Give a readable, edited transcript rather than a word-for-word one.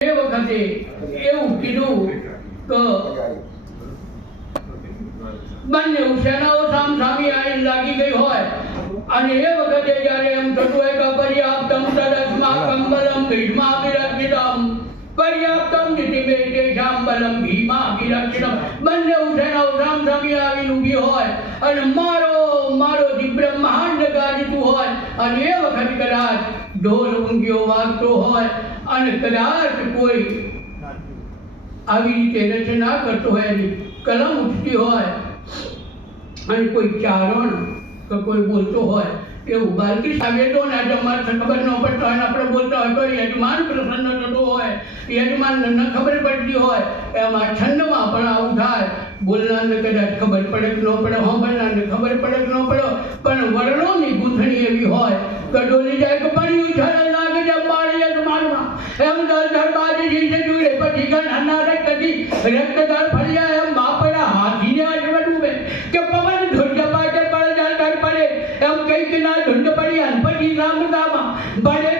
એ વખતે એવું કીધું કે બંને સેનાઓ સામસામી આવીને લાગી ગઈ હોય અને એ વખતે જ્યારે એમ થતું હોય કે પર્યાપ્તમ તદસ્માકં બલમ ભીષ્માભિરક્ષિતમ પર્યાપ્તમ નિતિમેતેષાં બલમ ભીમાભિરક્ષિતમ બંને સેનાઓ સામસામી આવીને ઊભી હોય અને મારો જે બ્રહ્માંડ ગાજતું હોય અને એ વખતે કદાચ ઢોલ ઊંઘિયો વાગતો હોય અને કદાચ કોઈ આવી રીતે રચના કરતો હોય એની કલમ ઉઠતી હોય અને કોઈ ચારણ કે કોઈ બોલતો હોય એવું બાલકી સાવેદોને તમારે ખબર ન પડતો હોય આપણે બોલતા હોય તો યજમાન પ્રસન્ન થતો હોય યજમાનને ન ખબર પડતી હોય એમાં છંદમાં પણ આવું થાય બોલનારને કદાચ ખબર પડે કે ન પડે સાંભળનારને ખબર પડે કે ન પડે પણ વર્ણોની ગૂંથણી એવી હોય કે ડોલી જાય કે પડ્યું છળ લાગે છે બાળ યજમાનમાં એમ દળ બાજી છે જોડે પછી ગણ કદી રક્તદાર ફળ્યા એમ બાપડા હાથીને અજવડ ડૂબે કે પવન ધૂંડ પાટે પડે પડે એમ કઈ કે ના ધૂંડ પડી અને પછી રામદામાં બળે